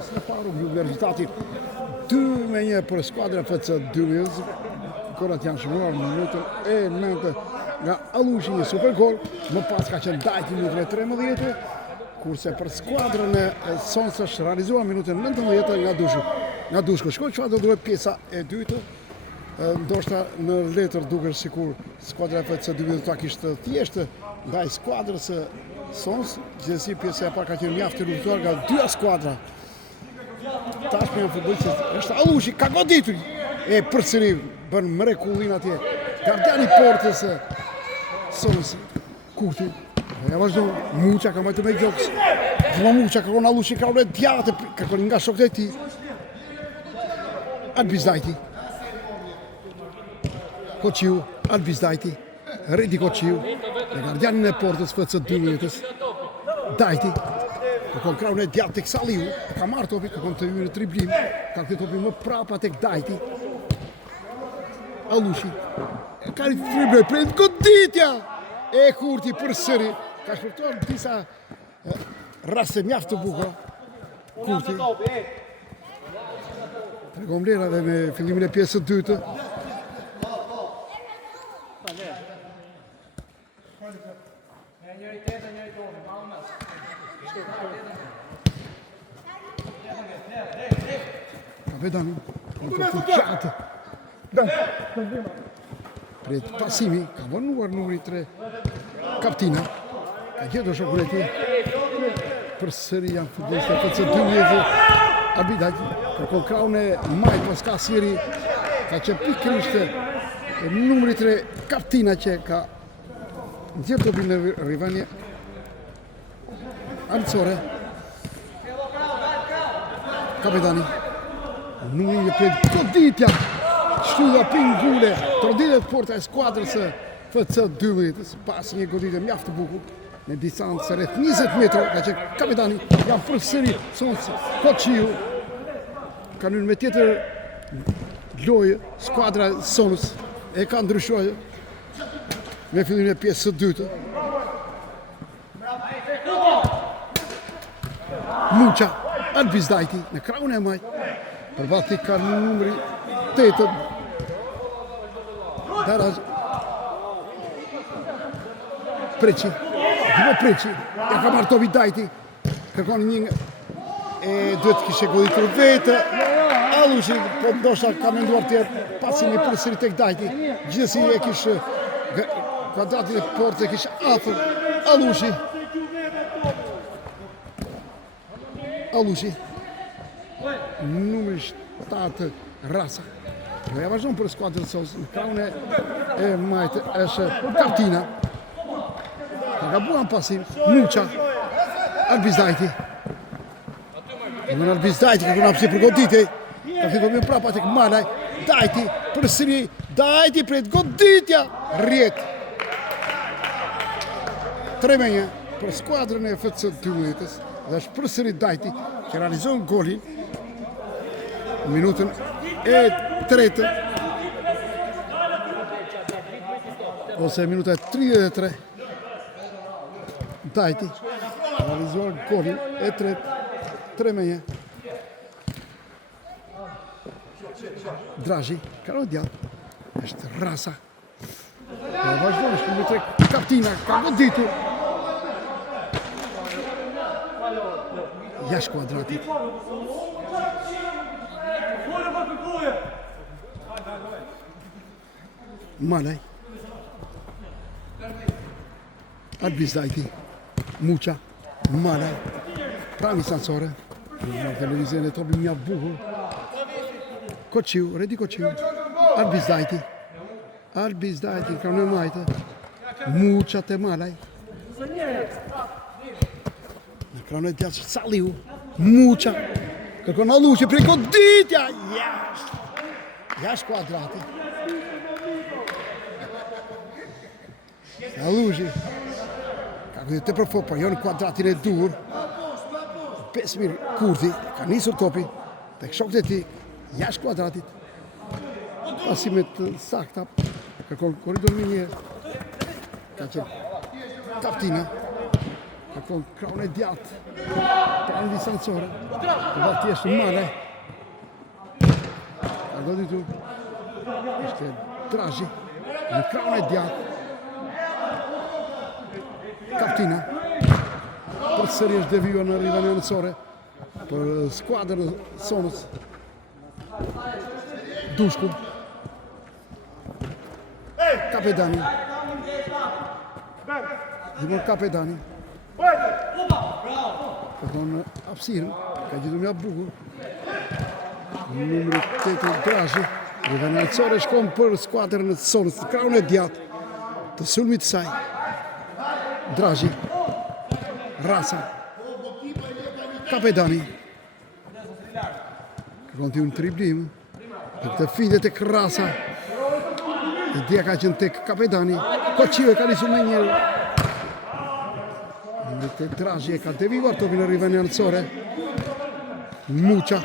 pjesë në paru, me rezultatin 2-1 për skuadra FC Dymës. Korat janë shënuar në minutën e 9 nga Allushi, një super gol, më pas ka qenë Dajti në minutën e 13, kurse për skuadrën e Sons është realizuar minutën 19 nga Dushko. Shkoj çfarë do duhet pjesa e dytë. Ndoshta në letër duket sikur skuadra FC Dymës ta kishte thjeshtë ndaj skuadrës së Sons, gjithsesi pjesa e parë ka qenë mjaft e luftuar nga dy skuadra. Tashmë janë futbollistët, është Allushi, ka goditur e përsëri bën mrekullin atje. Gardiani portës Sons, Kurti. Ja vazhdon, Muça ka mbajtur me gjoks. Vëlla Muça kërkon Allushi, ka urë djathtë, kërkon nga shokët e tij. Albizdajti. Koqiu, Albizdajti. Redi Koqiu. Dhe gardianin e portës FC Dymës. Dajti. Kërkon krahun e djathtë tek Salliu. Ka marrë topi, kërkon të hyrë në triblim. Ka këtë topi më prapa tek Dajti. Allushi. Ka një fribre, prejnë goditja! E Kurti përsëri. Ka shpërtuar disa raste mjaft të bukura. Kurti. Tregon vlera dhe me fillimin e pjesës së dytë. Kapetani. Qatë. Pret pasimi, ka vënuar numri 3 Kaptina. Ka gjetur shokun e tij. Përsëri janë futbollistët FC Dymës. Albizdajti kërkon krahun e majt pas ka siri. Ka qenë pikërisht numri 3 Kaptina që ka nxjerrë topin në rivanje. Alcore. Kapetani. Numri një pret goditja. Shtylla pingule, trodilet porta e skuadrës së FC Dymës, pas një goditje mjaft të bukur, në distancë rreth 20 metra, ka qenë kapetani, janë përsëri Sons, Koqiu, kanë hyrë me tjetër lojë, skuadra Sons e ka ndryshuar me fillimin e pjesës së dytë. Muça, Albizdajti në krahun e majt, përballë ka numri 8. Daraj. Preci. Dimo Preci. Ja ka marrë topi Dajti. Kërkon një e duhet kishe goditur vetë. Allushi, po ndoshta ka menduar tjetër pasi një përsëri tek Dajti. Gjithsesi e kishte kuadratin e portës e kishte afër. Allushi. Numri 7 Rasa. Ja vazhdon për skuadrën Sons, në krahun e majtë është Kaptina. Ka gabuar pasim, Muça, Albizdajti. Në Albizdajti kërkon hapësirë për goditje. Ka fituar prapa tek Malaj. Dajti, përsëri Dajti pret goditja. Rjet. 3-1 për skuadrën e FC Dymës. Dhe është përsëri Dajti që realizon golin në minutën e 3 ose minuta e 33. Dajti realizuar golin e 3-1. Draži, karo djathtë, është Rasa. Vazhdon është numri 3 Kaptina, ka goditur. Jashtë kuadratit. Malaj. Albizdajti. Muça. Malaj. Pravi Sansore. Në televizion e topi mjaft bukur. Koqiu, Redi Koqiu. Albizdajti, ka në majtë. Muça te Malaj. Në krahun e djathtë Salliu. Muça. Kërkon Allushi për goditja. Jashtë kuadrati. Allushi. Ka këtë të përfort, por jo në kuadratin e dur. Besmir Kurti ka nisur topi tek shokët e tij jashtë kuadratit. Pasimet sakta. Kërkon korridor një. Ka qenë Kaptina. Kërkon krahun e djathtë. pranë distancore. Ka thjesht male. Ka goditur. Është Drazi. Në krahun e djathtë. Kaptina. Përsëri është devijuar në rrjedhën anësore për skuadrën e Sonës. Dushku. Kapetani. Dimon Kapetani. Ka thonë hapësirën, ka gjetur mjaft bukur. Numri 8 Drazi. Rrjedhën anësore shkon për skuadrën e Sonës, krahun e djathtë të sulmit të saj. Drazi. Rasa. Kapetani. Kërkon të unë triblim. Në këtë fidet e Rasa. Ideja ka qenë tek Kapetani. Koqive ka nisur me njërë. Në të Drazi e ka devijuar topin në rrjedhën anësore. Muqa.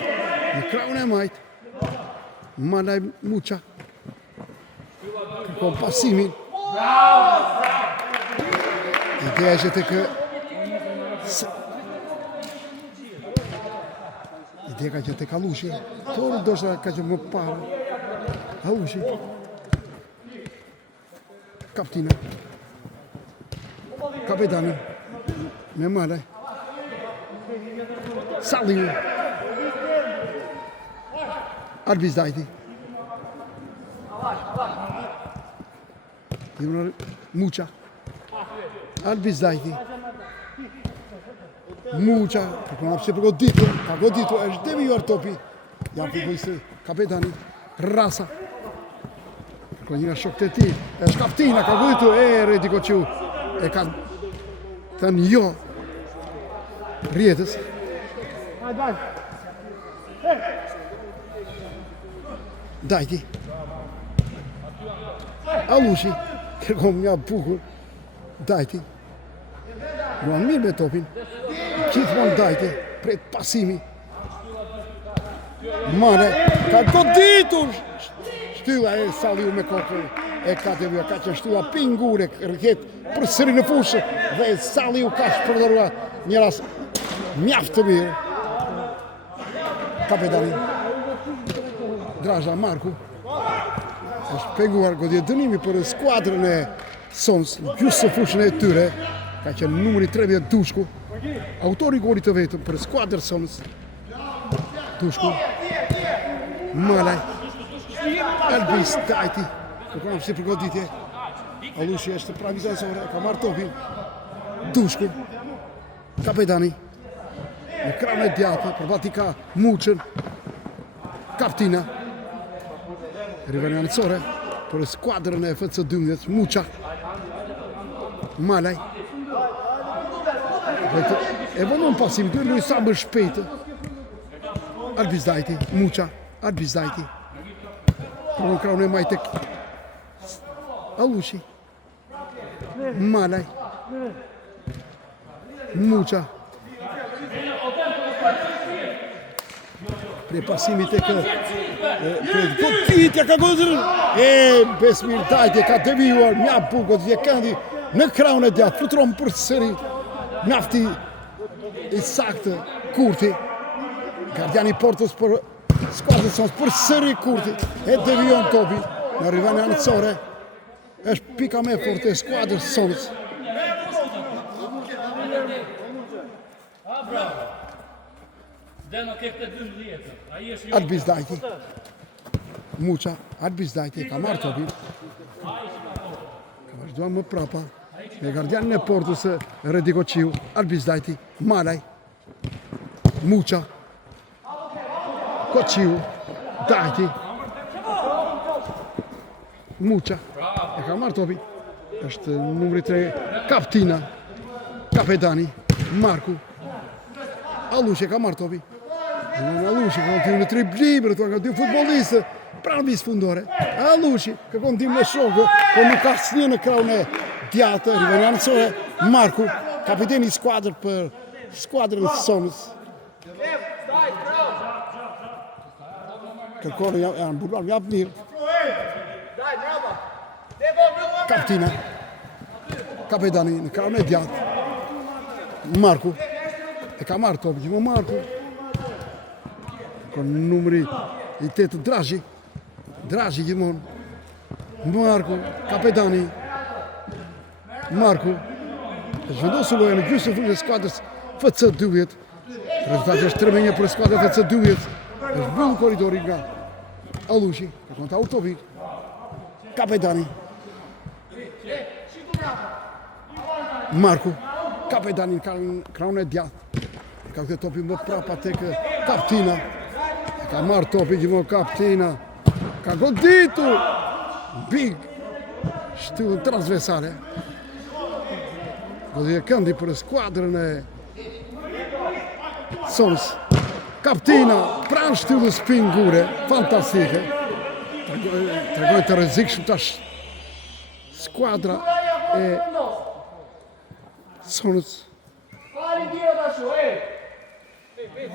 Në krahun e majt. Malaj Muqa. Kërkon pasimin. Ideja që tek Ideja ka qenë tek Allushi, por ndoshta ka qenë më parë. Allushi. Kaptina. Kapetani. Me male. Saliu. Arbizdajti. Muqa. Arbizdajti. Muqa, përkon apse përgoditur, ka goditur, është devijuar topi. Ja përgojse Kapetani, Rasa. Përkon një nga shokët e ti, është Kaptina, ka goditur, Redi Koqiu. E ka thënë jo rjetës. Dajti. Allushi, kërkon një bukur. Dajti. Luan mirë me topin. Gjithmonë Dajti, pret pasimi. Mane, ka goditur. Shtylla e Saliu me kokën. E ka devijuar, ka qenë shtylla pingure, rrjet përsëri në fushë. Dhe Saliu ka shpërdoruar një rast mjaft të mirë. Kapetani. Draza Marku. Është penguar goditje dënimi për skuadrën e Sonës, gjysmë së fushën e tyre. Ka qenë numri 13 Dushku, autori golit të vetëm për skuadrën e Sonës. Dushku. Malaj. Arbizdajti. Kërkon si përgoditje. Allushi është pranë distancore, ka marrë topin. Dushku. Kapetani. Në krahun e djathtë, përballë ka Muçën. Kaptina. Rrjedhën anësore për skuadrën e FC12, Muqa. Malaj. E vonon pasim, dy lui sa më shpejtë. Arbizdajti, Muqa. Arbizdajti. Për në krahun e majt tek Allushi. Malaj. Muqa. Pre pasimit e kë goditja ka goditur. Besmir Dajti ka devijuar mjaft bukur dhe këndi në krahun e djathtë. Fluturon përsëri mjafti i saktë Kurti. Gardiani portës për skuadrën e Sonës përsëri Kurti. E devijon topi në rrjedhën anësore. Është pika më e fortë e skuadrës së Sonës. Arbizdajti. Muqa, Arbizdajti ka marrë topin. Ka vazhduar më prapa. Me gardianin e portës Redi Koqiu. Arbizdajti. Malaj. Muqa. Koqiu. Dajti. Muqa. E ka marrë topin. Është numri 3 Kaptina. Kapetani. Marku. Allushi ka marrë topin. Allushi ka kontinuar në triblim, ka dy futbollistë pranë visë fundore. Allushi ka kontinuar me shokë, po nuk ka asnjë në krahun e djathtë, rrjedhën anësore. Marku, kapiteni i skuadrës për skuadrën e Sonës. Kërkon janë mbuluar mjaft mirë. Kaptina. Kapetani në krahun e djathtë. Marku. E ka marrë topi gjithmonë Marku. Kon numri i 8 Drashi. Drashi gjithmonë. Marku, kapetani. Marku. E zhvendosur lojën në gjysmën e fundit të skuadrës FC 12. Rezultati është 3-1 për skuadrën FC 12. Është mbyllur korridori nga Allushi, ka konta Autovic. Kapetani. Marku. Kapetani në krahun e djathtë. Ka këtë topi më prapa tek Kaptina. Ka marrë topi gjithmonë Kaptina. Ka goditur. Big. Shtyllën transversale. Goditje këndi për skuadrën e Sons. Kaptina pranë shtyllës pingure. Fantastike. Tregojnë të rrezikshëm tash skuadra e Sons.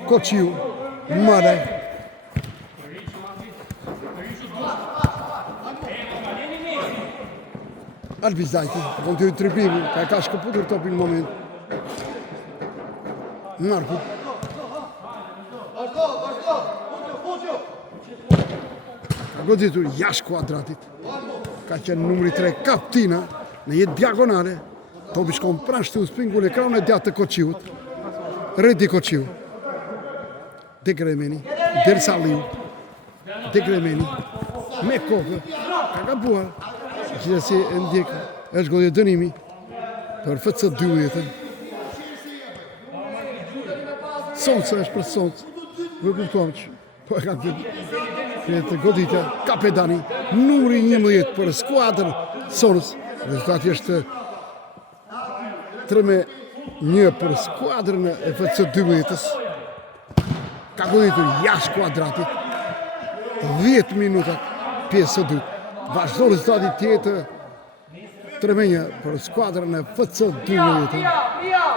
Kociu, Malaj. Albizdajti, kontinuit tripimi, ka shkëputur topi në moment. Marku. Ka goditur jashtë kuadratit. Ka qenë numri 3 Kaptina në jetë diagonale. Topi shkon pranë shtyllës pingule, krahun e djathtë të Kociut. Redi Kociu. Degremeni, Dersaliu. Degremeni. Me kokë. Ka gabuar. Gjithsesi e ndjek, është goditje dënimi për FC 12. Sonca është për Sonc. Vërkutovic. Po e ka këtë goditja. Kapetani. Numri 11 për skuadrën Sonc. Rezultati është 3-1 për skuadrën e FC 12-s. Ka goditur jashtë kuadratit. 10 minuta pjesë së dytë. Vazhdo rezultati tjetër 3-1 për skuadrën e FC 12.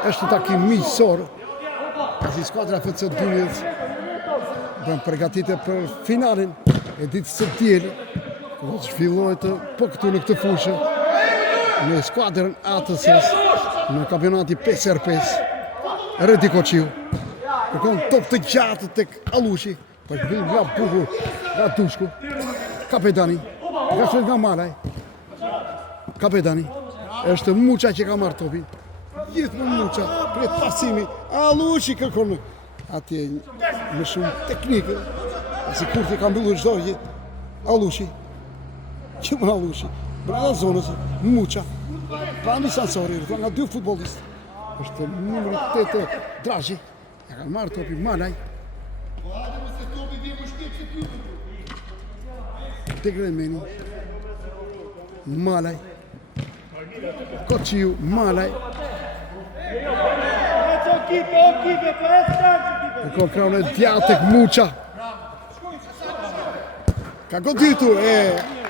Është një takim miqësor. Si skuadra e FC 12 bën përgatitje për finalin e ditës së diel. Do të zhvillohet po këtu në këtë fushë me skuadrën ATS-s në kampionati 5x5. Redi Kociu. Kërkon top të gjatë tek Allushi. Po bëj nga bukur nga Tushku. Kapetani. Nga shkët nga Malaj. Kapetani. Është Muqa që ka marrë topin. Gjithmonë Muqa. Pret pasimi. Allushi kërkon atje më shumë teknikë. Si kur të ka mbyllur çdo gjë. Allushi. Që Allushi. Brada zonës. Muqa. Prani Sansori. Rëto nga 2 futbollistë. Është numri 8 Drashi. Ja ka marrë topi Malaj. Degremeni. Malaj. Kociu, Malaj. Kërkon krahun e djathtë tek Muqa. Ka goditur e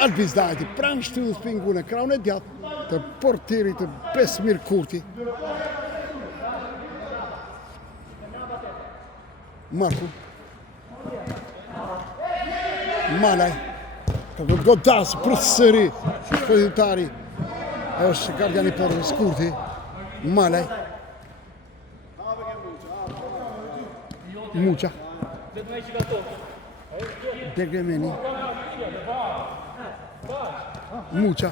Albizdajti pranë shtyllës pingune, krahun e djathtë të portierit të Besmir Kurti. Marku. Malaj. Ka godas përsëri shpëtitari. Është gardiani i portës Kurti. Malaj. Muqa. Degremeni. Muqa.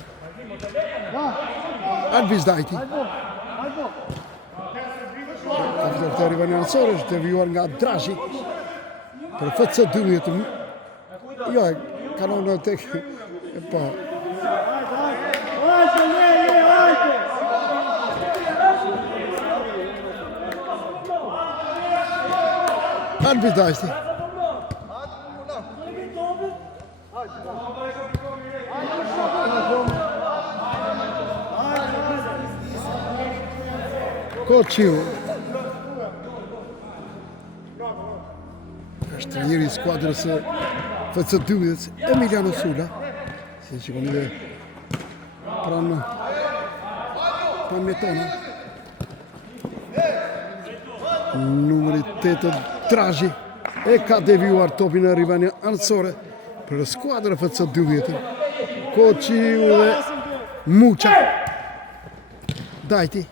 Albizdajti. Kapitër të Rivani Ansore është devijuar nga Drashi për FC 12. Jo, kanonë tek po. Albizdajti. Kociu. Është trajneri i skuadrës FC 12 Emiliano Sula. Si shikoni dhe pranë metona. Numri 8 Drashi e ka devijuar topin e Rivani Ansore për skuadrën FC 12. Kociu dhe Muqa. Dajti.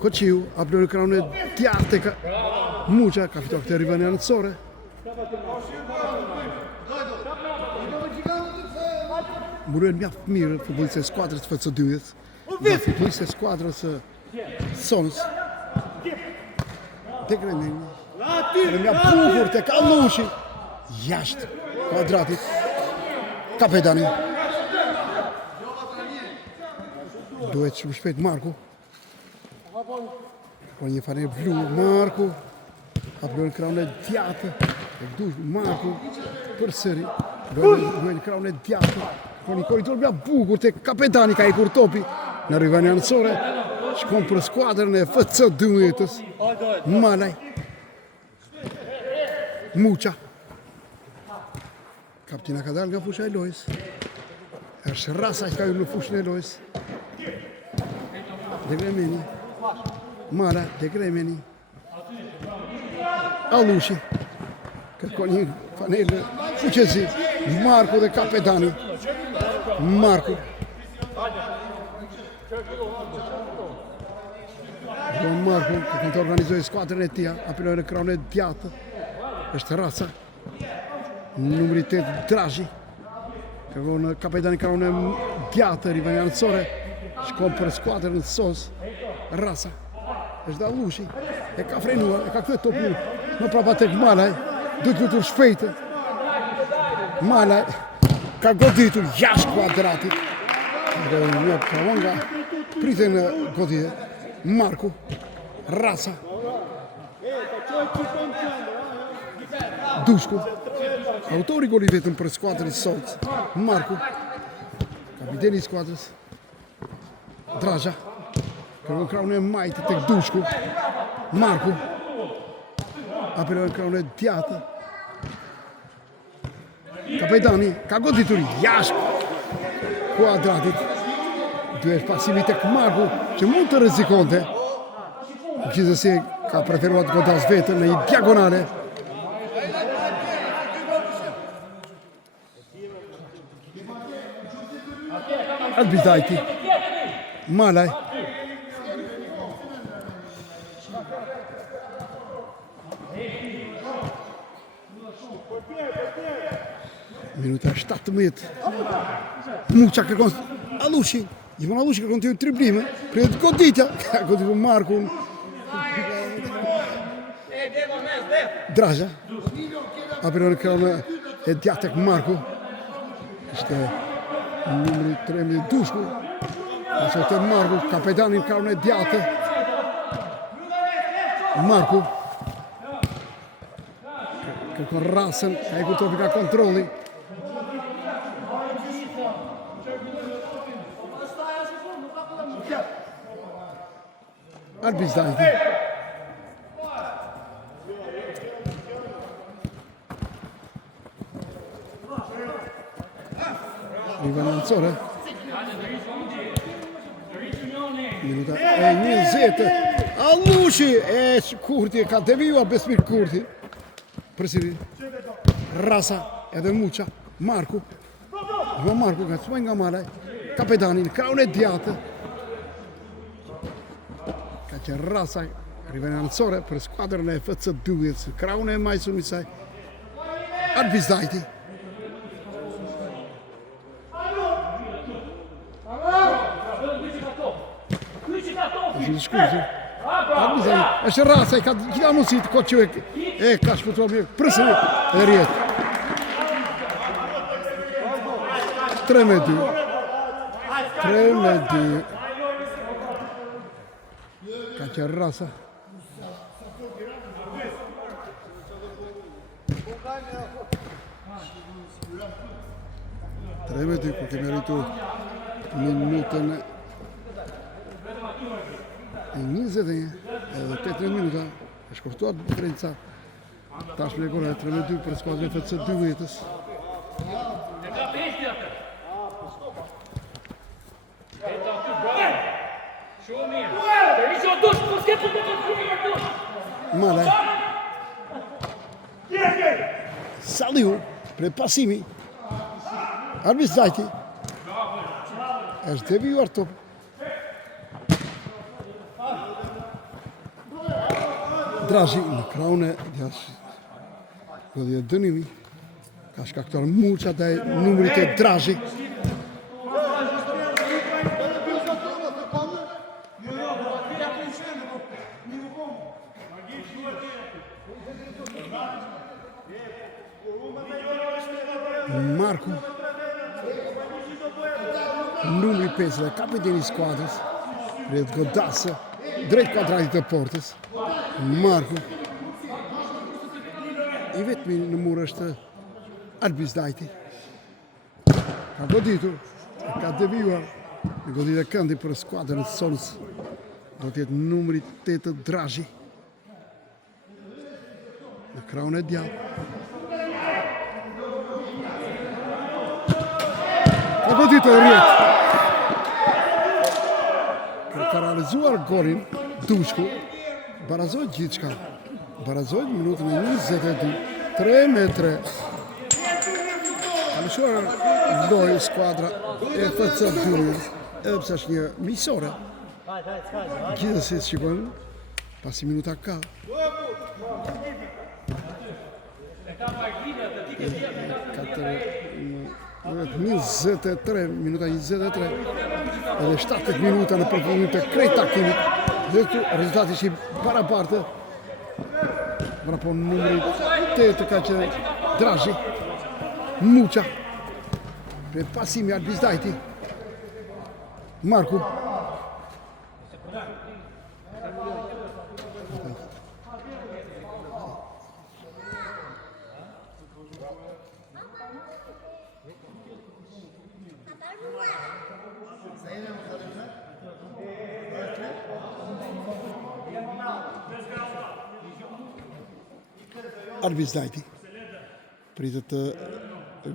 Kociu, apre në kraun e djatë ka Muqa, ka fituar këtë rivani anëtësore. Mburojnë mjaft mirë futbollistë e skuadrës FC2-s, dhe futbollistë e skuadrës Sonës. Tek Remeni. Nga bukur tek Allushi. Jashtë kuadratit. Kapetani. Duhet shumë shpejt Marku. Po një faner blu, Marku. Aplojnë kraun e djatë. E dush Marku përsëri. Duhet kraun e djatë. Po një korridor bja bukur tek kapetani ka ikur topi. Në rivani anësore. Shkon për skuadrën e FC12-s. Malaj. Muqa. Kaptina ka dalë nga fusha e lojës. Është Rasa që ka ju në fushën e lojës. Degremeni. Mara, Degremeni. Allushi. Kërkon një fanelë fuqezi. Marku dhe kapetani. Marku. Marku, kërkon të organizojë skuadrën e tia, apelojnë në kraun e djatë. Është Rasa. Numri 8 Drashi. Kërkon kapetani kraun e djatë, rivani anëtësore. Shkon për skuadrën në sos. Rasa. Është Allushi. E ka frenuar, e ka këtë topu në prapa tek Malaj. Duhet lutur shpejtë. Malaj ka goditur jashtë kuadratit. Një pravonga prite në goditje. Marku. Rasa. Dushku. Autori goli vetëm për skuadrën sot. Marku. Kapiteni i skuadrës. Draja. Kërkon kraun e majtë tek Dushku. Marku. Apelojnë kraun e djatë. Kapetani ka goditur jashtë kuadratit. Duhet pasimi tek Marku që mund të rrezikonte. Gjithsesi ka preferuar të godas vetën në një diagonale. Albizajti. Malaj. Minuta 17. Muqa kërkon Allushi. Ivon Allushi kërkon të triplime. Pret goditja. Ka goditur Marku. Draja. Apelon në kraun e djatë tek Marku. Ishte numri 13 Dushku. Pasoj te Marku, kapetani në kraun e djatë. Marku. Kërkon Rasën, ka ikur topi ka kontrolli. Albizajti. Rivani anëtësore. Minuta e 20. Allushi e Kurti ka devijuar Besmir Kurti. Përsëri. Rasa edhe Muqa. Marku. Marku ka çuar nga Malaj. Kapetani në kraun e djatë. Ka që Rasa rivani anëtësore për skuadrën e FC2-s. Kraun e majsur i saj. Albizajti. Është Rasa i ka gjitha mundësit Kociu e ka shpëtuar mirë përsëri dhe rjetë. 3-2. 3-2. Ka që Rasa. Tremeti ku kemi arritur minutën e 21 edhe 18 minuta e shkurtuar diferenca. Tashmë e korrekt 3-2 për skuadrën e FC2-s. Malaj. Saliu për pasimi. Albizajti. Është devijuar top. Drazi në krahun e goditje dënimi. Ka shkaktuar Muça ndaj numrit të Drazi. Marku, numri 5 dhe kapiteni i skuadrës, rreth godasë drejt kuadratit të portës. Marku, i vetmi në mur është Albizdajti. Ka goditur, ka devijuar në goditje këndi për skuadrën e Sonës. Do të jetë numri 8 Drazi në krahun e djathtë. Ka goditur rrjet. Ka realizuar golin Dushku. Barazoi gjithçka. Barazoi në minutën e 22. 3-3. Ka lëshuar lojë skuadra e FC Durrës, edhe pse është një miqësore. Gjithsesi shikojmë pasi minuta ka. 23, minuta 23 edhe 70 minuta në përfundim të krejt takimit dhe rezultati që barabartë vrapo numri 8 ka qenë Drazi. Muça për pasimi Albizdajti. Marku Albizdajti pritet të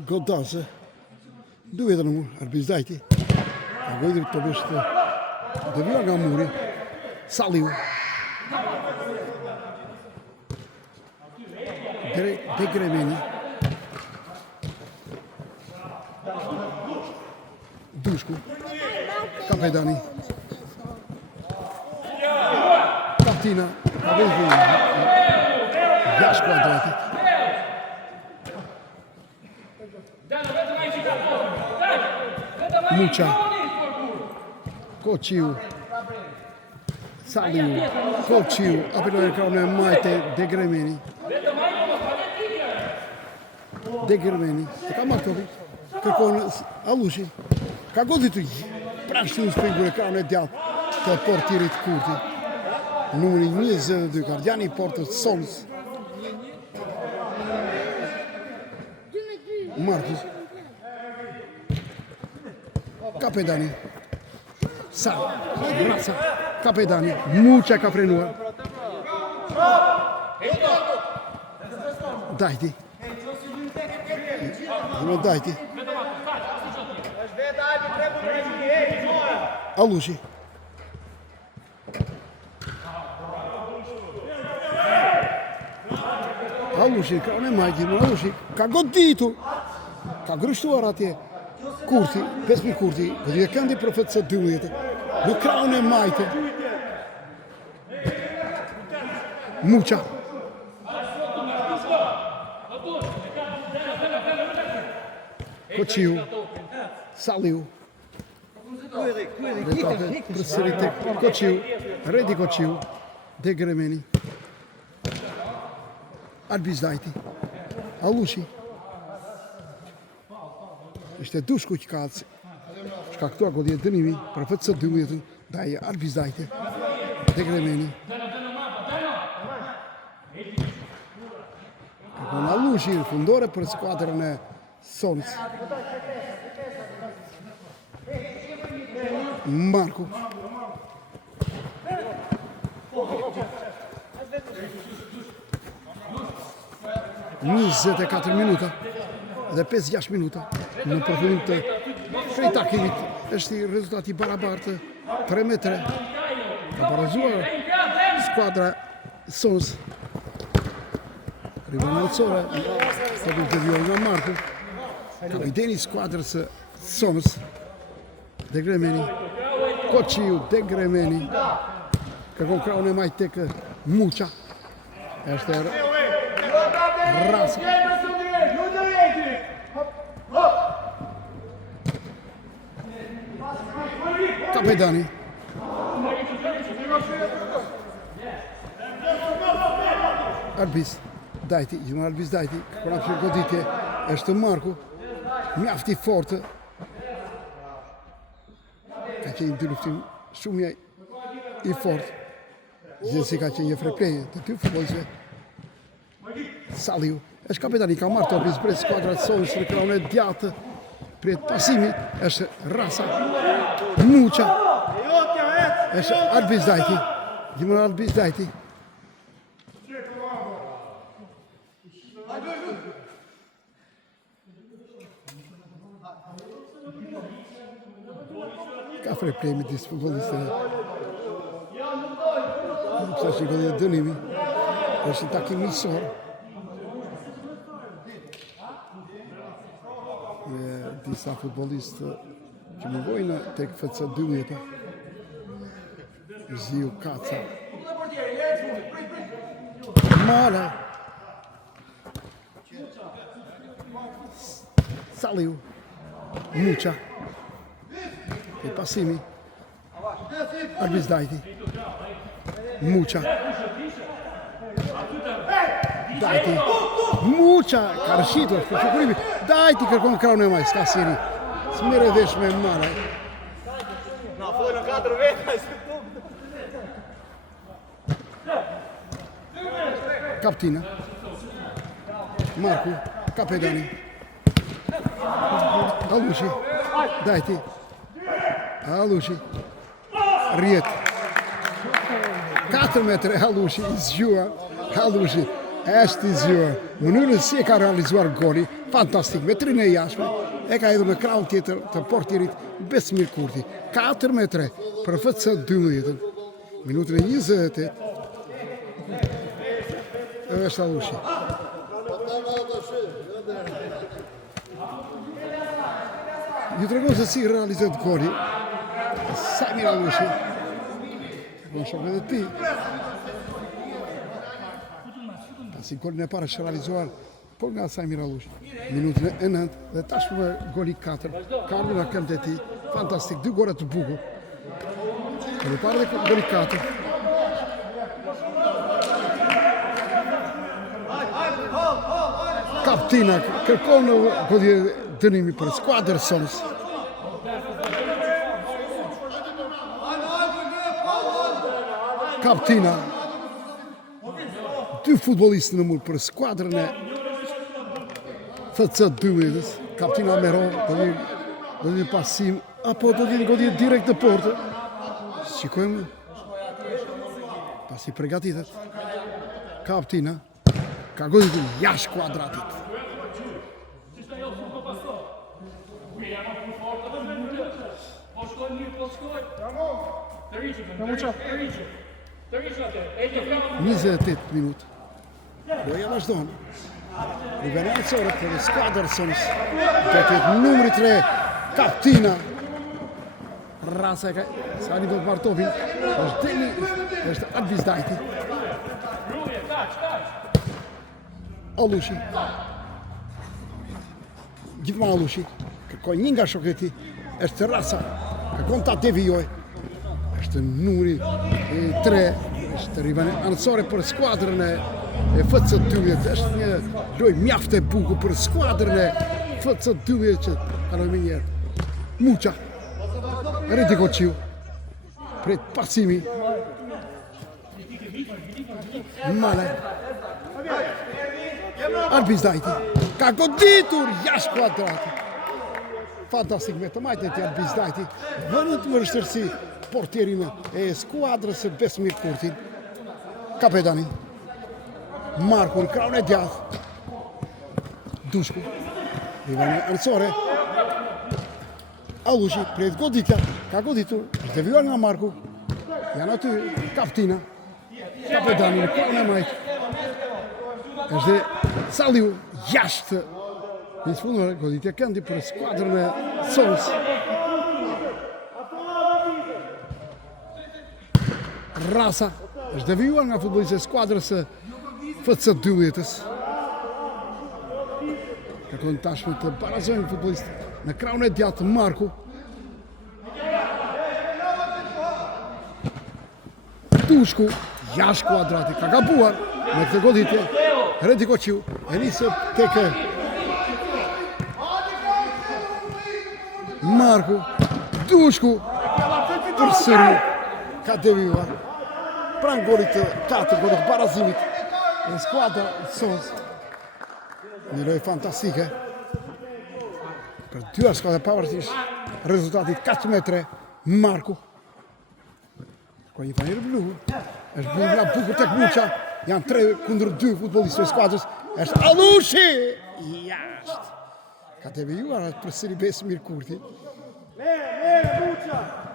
godasë duhet në mur. Albizdajti ka goditur të bështë devijuar nga muri. Salliu Degremeni. Dushku kapetani Kaptina ka vëzhguar jashtë kuadratit. Muça, Kociu, Salliu, Kociu, apelon në krahun e majtë Degremeni. Degremeni, e ka marrë topi, kërkon Allushi. Ka goditur prashtu në shpengur e krahun e djathtë të portierit Kurti. Numri 22, gardiani i portës Sonës. Markus Kapetani Brasa Kapetani. Muça ka frenuar. Dajti Dajti Allushi Allushi ka në majtë. Allushi ka goditur. Ka grështuar atje Kurti, Pesmi Kurti, goditje këndi për FC Durrës në krahun e majtë. Muça Kociu, Salliu përsëritë Kociu, Redi Kociu, Degremeni, Albizdajti, Allushi. Ishte Dushku që ka shkaktuar goditje dënimi për FC Durrës ndaj Albizdajti. Degremeni. Kërkon Allushi në fundore për skuadrën e Sonës. Marku. Njëzet e 4 minuta dhe 5-6 minuta në përfundim të krejt takimit është i rezultati barabartë 3-3. Ka barazuar skuadra Sonës. Rivalësore të devijuar nga Marku. Kapiteni i skuadrës Sonës. Degremeni. Kociu, Degremeni. Kërkon krahun e majtë tek Muça. Është Rasa. Kapetani. Arbis Dajti, gjithmonë Arbis Dajti, kërkon për goditje, është Marku, mjaft i fortë. Ka qenë dy luftim shumë i fortë. Gjithsesi ka qenë një freplej të dy futbollistëve. Saliu, është kapetani, ka marrë topin për skuadrat sonës në krahun e djathtë. Për pasimi është Rasa. Muça. Është Arbis Dajti. Gjithmonë Arbis Dajti. Ka freplej me disë futbollistëve. Nuk sa që goditje dënimi. Është takim miqësor. Me disa futbollistë që mungojnë tek FC 12. Ziu Kaca. Mala. Saliu. Muça. E pasimi. Arbis Dajti. Muça. Dajti. Muça. Ka rëshitur. Dajti kërkon krahun e maj. Ska siri. Smire vesh me Mala. Na folën 4 veta. Kaptina. Marku. Kapetani. Alushi. Dajti. Alushi. Rjet. 4 metre Alushi i zgjuar. Alushi është i zgjuar. Mënyrën si e ka realizuar goli, fantastik, me trinë e jashtme, e ka edhe me krahun tjetër të portierit Besmir Kurti. 4 metre për FC 12. Minutën e 28. Është Alushi. Ju tregon se si realizohet goli. Samir Alushi. Në shokët e ti. Pasi golin e parë është realizuar por nga Samir Alushi. Minutën e 9 dhe tashmë goli 4. Ka ardhur nga këmbët e tij. Fantastik, 2 gola të bukur. Goli parë dhe goli 4. Kaptina kërkon goditje dënimi për skuadrën sonës. Kaptina. 2 futbollistë në mur për skuadrën e FC 12. Kaptina Meron do një pasim apo do një goditje direkt në portë. Shikojmë. Pasi përgatitet. Kaptina ka goditje jashtë kuadratit. Njëzet minutë. Loja vazhdon. Riverencore për skuadrën sonës. Do të jetë numri 3, Kaptina. Rasa ka sali do të marrë topin. Është Arbis Dajti. Alushi. Gjithmonë Alushi. Kërkon një nga shokët e tij. Është Rasa. Kërkon ta devijoj. Është numri 3. Është riverencore për skuadrën e FC 12. Është një lojë mjaft e bukur për skuadrën e FC 12 që kaloi më njëherë. Muça. Reti Koçiu. Pret pasimi. Male. Arbis Dajti. Ka goditur jashtë kuadratit. Fantastik me të majtë e Arbis Dajti. Vënë të vështirësi portierin e skuadrës së Besmir Kurti. Kapetani. Marku në krahun e djathtë. Dushku. Riverencore. Alushi pret goditja. Ka goditur. Është devijuar nga Marku. Janë aty Kaptina. Kapetani në krahun e majtë. Është Saliu jashtë. Në sfundore goditja këndi për skuadrën e sonës. Rasa është devijuar nga futbollistë e skuadrës së FC 12-ës. Kërkon tashme të barazojnë futbolistë në krahun e djathtë Marku. Dushku, jashtë kuadrati, ka gabuar me këtë goditje. Redi Koqiu, e nisë tek Marku, Dushku, përsëri ka devijuar. Pranë golit të 4 golit të barazimit në skuadra Sons. Një lojë fantastike për dy skuadra pavarësisht rezultatit 4 metre. Marku ka një fanirë blu, është blu nga bukur tek Muça, janë 3 kundër 2 futbollistë të skuadrës, është Allushi, jashtë. Ka devijuar përsëri Besmir Kurti.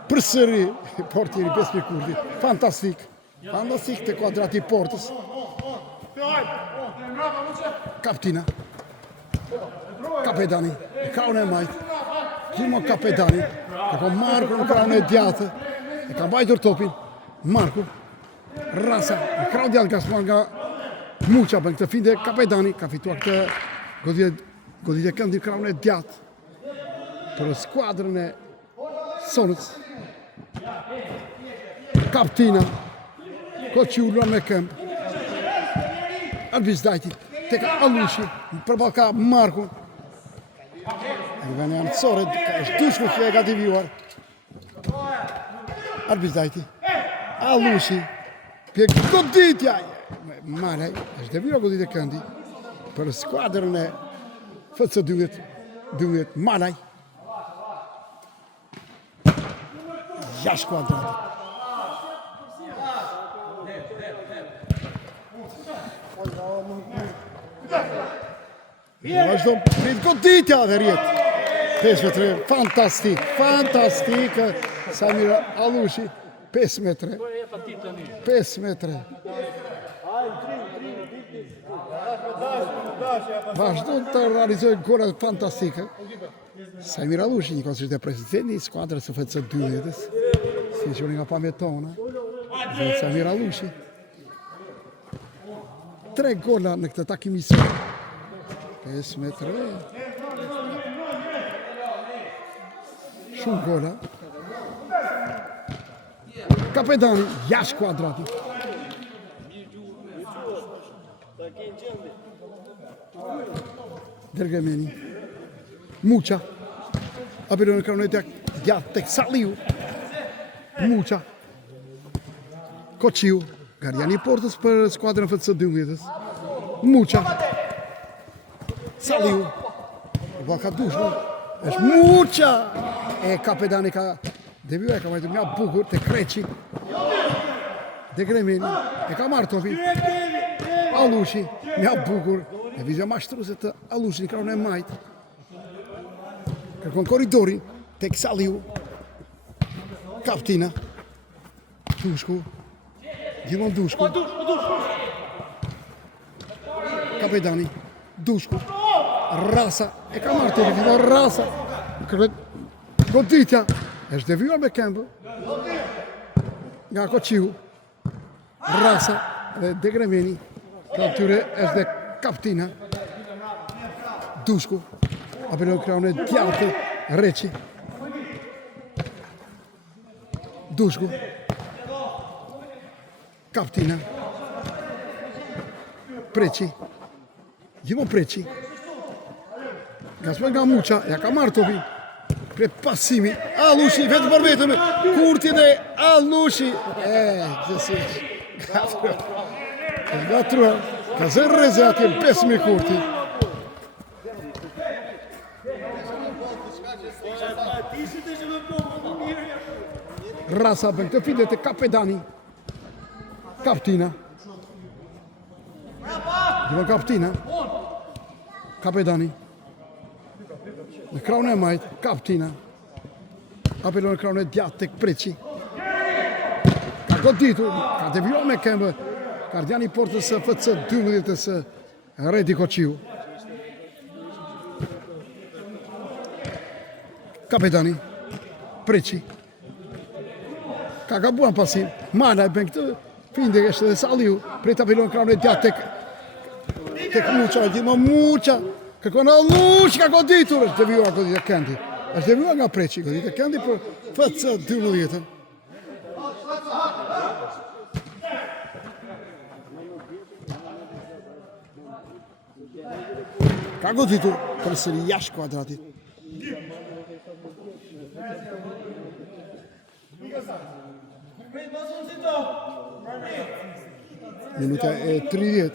Përsëri portieri Besmir Kurti, fantastik te kuadrati i portës. Kaptina, Kapedani, krahun e majtë, Gjimo Kapedani, ka Marku në krahun e djathtë, e ka mbajtur topin, Marku, Rasa, në krahun djathtë ka shkuar nga Muça, bën këtë finde Kapedani, ka fituar këtë goditje këndi krahun e djathtë për skuadrën e Sonës. Kaptina, Koqiu luan me këmbë. Arbizdajti, tek Allushi, përballë ka Marku. Rivani Amësore, është Dushku që e ka devijuar. Arbizdajti, Allushi, pjek goditja. Malaj, është devijuar goditje këndi për skuadrën e FC 12, Malaj. Jashtë kuadrati. Vazhdo prit goditja dhe rjetë. 5 metre, fantastik, Samir Allushi, 5 metre. 5 metre. Vazhdo të realizojë gola fantastike. Samir Allushi, një konështë e presidenti i skuadrës së FC 12-ës, si që nga pamjet tona, dhe Samir Allushi. 3 gola në këtë takim i sot. 5 metre. Shumë gola. Kapedani, jashtë kuadrati. Dergemeni. Muça. Apelon në krahun e djathtë tek Salliu. Muça. Koqiu, gardiani i portës për skuadrën FC 12-ës. Muça. Salliu. Ka Dushku. Është Muça. E Kapedani ka devijuar, ka vajtur nga bukur te Kreçi. Dergemeni. E ka marrë topi. Allushi, nga bukur. E vizja mashtruese të Allushi në krahun e majtë. Kërkon korridorin tek Salliu. Kaptina. Dushku. Gjimon Dushku. Kapedani. Dushku. Rasa. E ka marrë të rikita Rasa. Goditja. Është devijuar me këmbë. Nga Koqiu. Rasa. Dhe Dergemeni. Ka tyre është dhe Kaptina. Dushku. Apelon në krahun e djathtë Reçi. Dushku. Kaptina. Preçi. Gjimo Preçi. Gaspar nga Muça, ja ka marrë topi. Pre pasimi. Allushi, vetë për vetëm. Kurti dhe Allushi. Gjësish. Gatruar. Ka zërë reze atje Besmir Kurti. Rasa bën këtë finde të Kapedani. Kaptina. Gjimon Kaptina. Kapedani. Në krahun e majtë, Kaptina. Apelon në krahun e djathtë tek Preçi. Ka goditur, ka devijuar me këmbë gardiani i portës së FC 12-ës Redi Koqiu. Kapedani. Preçi. Ka gabuar pasim. Mana e bën këtë finde është dhe Salliu. Prej të apelon në krahun e djathtë tek tek Muça, gjithmo Muça, kërkon Allushi ka goditur, është devijuar goditja Kendi. Është devijuar nga Preçi, goditja Kendi për FC 12. Ka goditur përsëri jashtë kuadratit. Minuta e 30.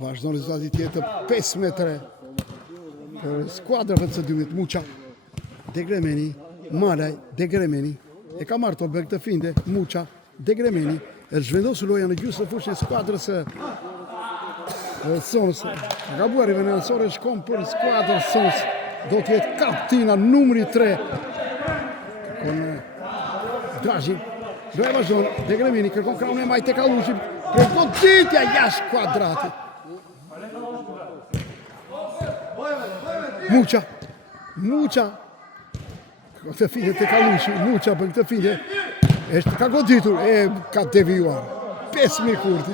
Vazhdon rezultati tjetër 5-3 për skuadra FC 12. Muça, Degremeni, Malaj, Degremeni. E ka marrë topën këtë finde, Muça, Degremeni. E zhvendosur loja në gjysmën e fushën e skuadrës së Sons. Gabuar i venasore shkon për skuadrën Sons. Do të jetë kaptina numri 3 con Draghi. Do e vazhdon, Degremeni kërkon krahun e majtë tek Allushi për goditja jashtë kuadratit. Muça këtë finte tek Allushi, Muça për këtë finte është ka goditur e ka devijuar. 5.000 kurti.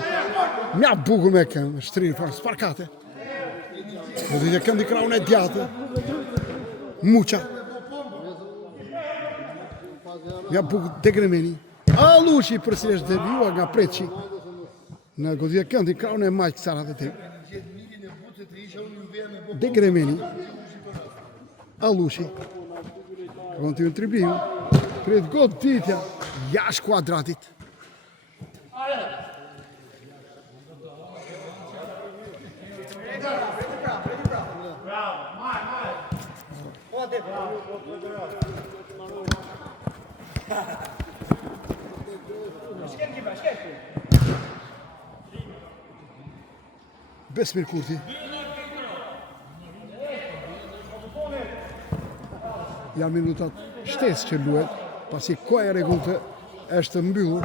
Mja bukur me këmë, shtrirë farë, sparkate. Goditja këndi krahun e djatë. Muça. Mja bukur Degremeni. Allushi përsëri është devijuar nga Preçi. Në goditja këndi krahun e majtë kësarave të Degremeni. Allushi. Continua në triblim. Pret goditja jashtë kuadratit. Besmir Kurti. Janë minutat shtesë që luhet, pasi koha e rregullte është mbyllur.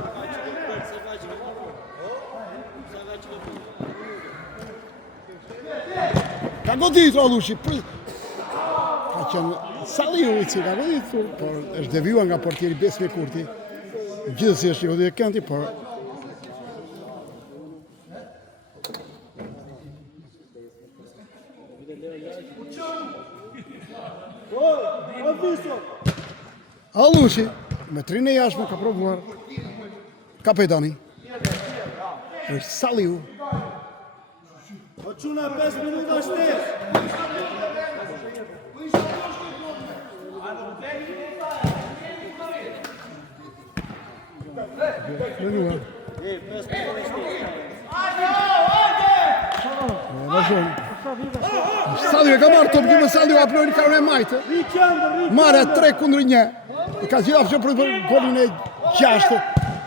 Ka goditur Allushi, ka qenë Salliu i cili ka goditur, por është devijuar nga portieri Besmir Kurti. Gjithsesi është i goditje Kendi, por Allushi me trinë e jashtme ka provuar kapetani. Është Salliu. Quna 5 minuta shtesë. Salliu e ka marrë top, gjime Salliu aplori karun e majtë. Marrë 3-1. I ka zhjith afshë për golin e 6.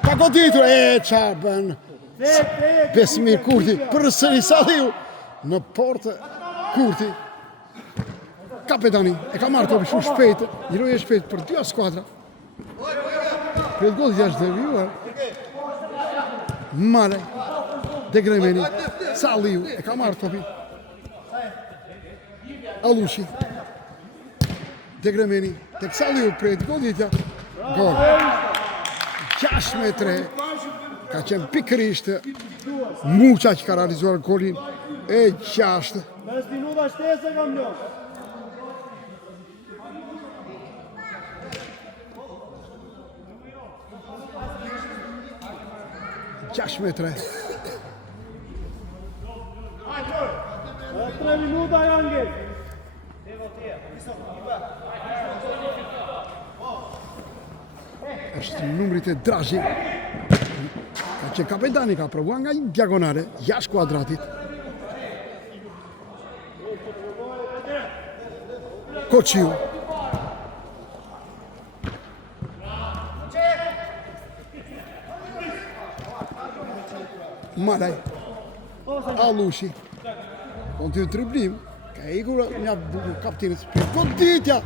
Ka goditur, qa bën. Besmir Kurti, përsëri Salliu në portë Kurti. Kapetani e ka marrë topi shumë shpejt, një lojë shpejt për dy skuadra. Për goditja është devijuar. Malaj, Degremeni, Salliu e ka marrë topi. Allushi, Degremeni, tek Salliu për goditja. Gol. 6-3. Ka qenë pikërisht Muça që ka realizuar golin e 6. 5 minuta shtesë kam lënë. Metre. 3 minuta janë. Është numrit e Draghi. Ka qenë kapetani, ka provuar nga një diagonale, jashtë kuadratit. Koçiu. Malaj. Allushi. Continua triblim. Ka ikur nga kaptinës. Për goditja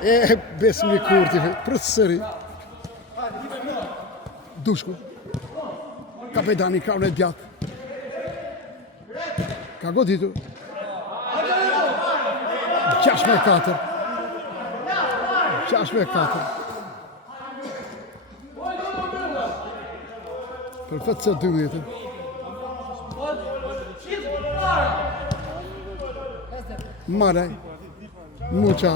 e Besmir Kurti përsëri. Dushku. Kapetani krahun e djatë. Ka goditur. 6-4. 6-4. Për FC 12. Mare, Mucha.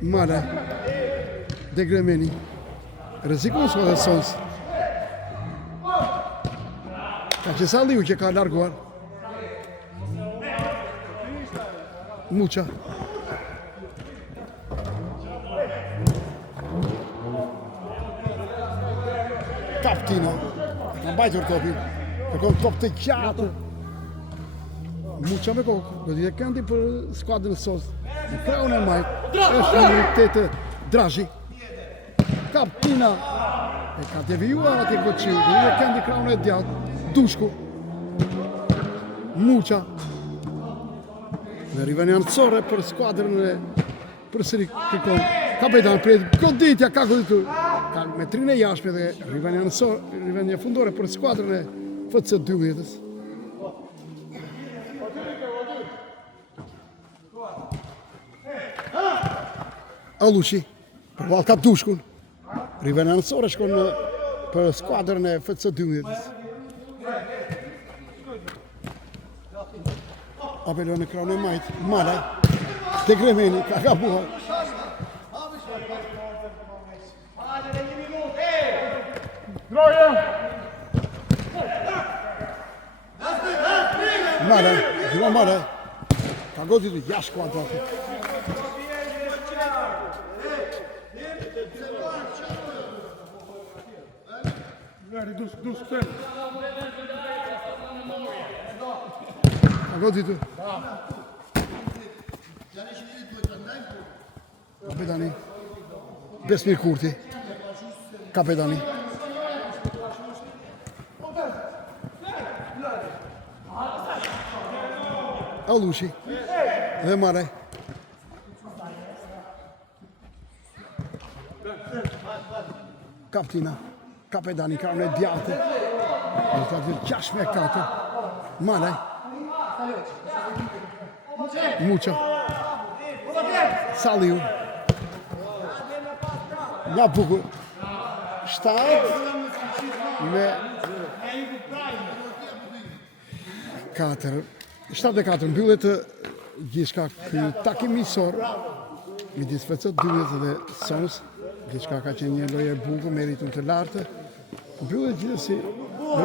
Mare, De Gremeni. Rreziku në skuadrën e Sons. Ka që Salliu që ka larguar. Mucha. Kaptina. Ka mbajtur topin. Kërkon top të gjatë. Mucha me kokë. Do t'i këndi për skuadrën e Sons. Në kraun e majt. Është numri 8 Drashi. Kaptina. E ka devijuar atje Goçiu. Do t'i këndi kraun e djathtë. Dushku. Mucha. Në Rivanian Corre për skuadrën e përsëri kërkon kapetan pret goditja ka goditur ka me trinë e jashtme dhe Rivania fundore për skuadrën e FC 12-s. Alushi për vallë ka Dushkun. Rivanian Corre shkon për skuadrën e FC 12-s. Apelon në kraun e majt, Malaj, De Gremeni, ka gabuar. Malaj, Gjuma Malaj, ka goditur jashtë kuadratit. Ka goditur. Kapetani. Besmir Kurti. Kapetani. Alushi. Dhe Maraj. Kaptina. Kapetani ka në djathtë. Në të atyre 6-4. Maraj. Mucha. Salliu. Nga bukur. 7 me 4. 7-4 mbyllet gjithçka ky takim miqësor midis FC 12 dhe Sons. Gjithçka ka qenë një lojë e bukur, meritum të lartë. Mbyllet gjithsesi